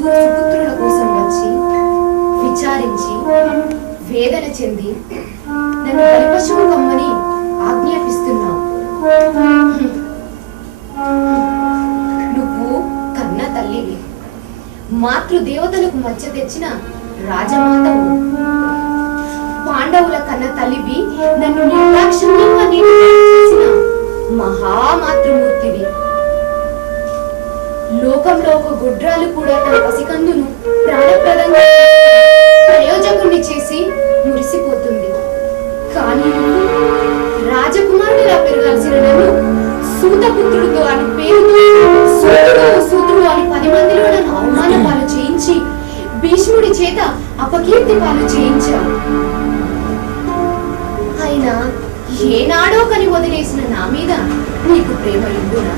ఐదుగురు సుపుత్రుల కోసం వచ్చి విచారించి వేదన చెంది నన్ను బలిపశువు కమ్మని ఆజ్ఞాపిస్తున్నావు. నువ్వు కన్న తల్లివి, మాతృదేవతలకు మధ్య తెచ్చిన రాజమాతవు. పాండవుల కన్న తల్లివి, నన్ను నిర్దాక్షిణ్యంగా చేసిన మహామాతృమూర్తివి. లోకంలో ఒక గుడ్రాలు కూడా తన పసికందును ప్రాణప్రదంగా ప్రయోజకుణ్ణి చేసి మురిసిపోతుంది. కానీ రాజకుమారుడిలా పెరగాల్సిన నన్ను సూతపుత్రుడితో అని పేరుతో సూతుడు అని 10 మందిలో నన్ను అవమాన పాలు చేయించి భీష్ముడి చేత అపకీర్తి పాలు చేయించావు. అయినా ఏనాడో కని వదిలేసిన నా మీద నీకు ప్రేమ ఉండునా?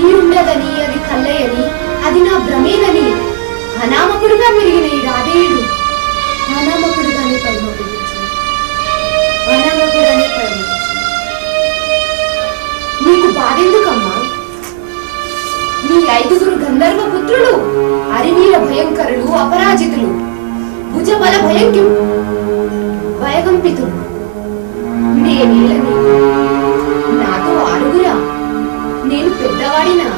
ఈ ఉండదని, అది కల్లయని, అది నా భ్రమేనని అనామకుడుగా మెరిగిన ఈ రాధేయుడు అనామకుడుగానే పరిమళించు, అనామకుడనే పరిమళించు. నీకు బాధెందుకమ్మా? నీ 5గురు గంధర్వ పుత్రులు అరివీర భయంకరులు, అపరాజితులు, భుజబల భయకంపితులు. నేనేల నీకు నాతో 6గురా? నేను పెద్దవాడినా?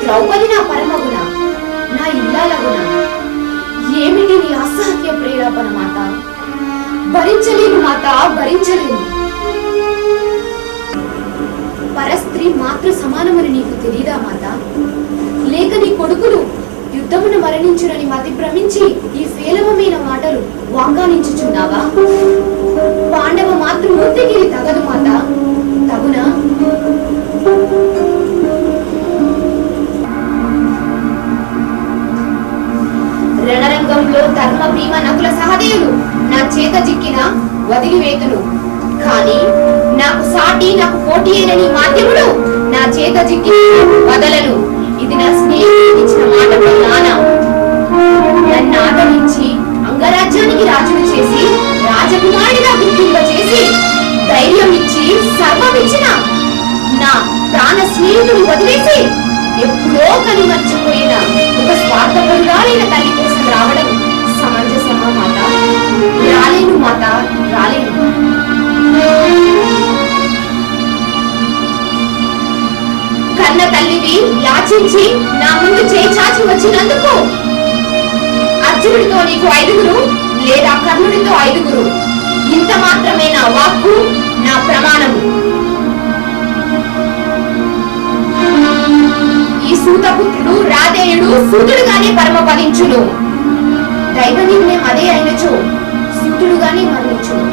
ద్రౌపది నా పరమగుణ, నా ఇల్లాలగుణ? ఏమిటి నీ అసహ్య ప్రేరేపణ మాత? భరించలేను మాత, భరించలేను. పరస్త్రీ మాతృ సమానమని నీకు తెలీదా మాత? లేక నీ కొడుకులు యుద్ధమున మరణించునని మతి భ్రమించి ఈ ఫేలవమైన మాటలు వాంగానించుచున్నావా? పాండవ మాతృమూర్తికి ఇది తగదు మాత, తగునా? రణరంగంలో ధర్మ భీమ నకుల సహదేవులు నా చేత చిక్కిన వదిలివేతును, కానీ నాకు సాటి, నాకు పోటీ అయిన నీ మాధ్యముడు నా చేత చిక్కి వదలను. ఇది నా స్నేహితుడు ఇచ్చిన మాట ప్రమాణ. నన్ను ఆదరించి అంగరాజ్యానికి రాజును చేసి రాజకుమారిగా గుర్తింప చేసి ధైర్యం ఇచ్చి సర్వమిచ్చిన నా ప్రాణ స్నేహితుడు వదిలేసి ఎప్పుడో కని మర్చిపోయిన ఒక స్వార్థపరురాలైన తల్లి కోసం రావడం సమంజసమా మాత? రాలేను మాత, రాలేను. కన్న తల్లివి యాచించి నా ముందు చేయి చాచి వచ్చినందుకు అర్జునుడితో నీకు 5గురు, లేదా కర్ణుడితో 5గురు. ఇంత మాత్రమే నా వాక్కు, నా ప్రమాణము. ఈ సూతపుత్రుడు రాధేయుడు సూతుడుగానే పరమపదించును. దైవ నిర్ణయం అదే అయినచో సూతుడుగానే మరణించును.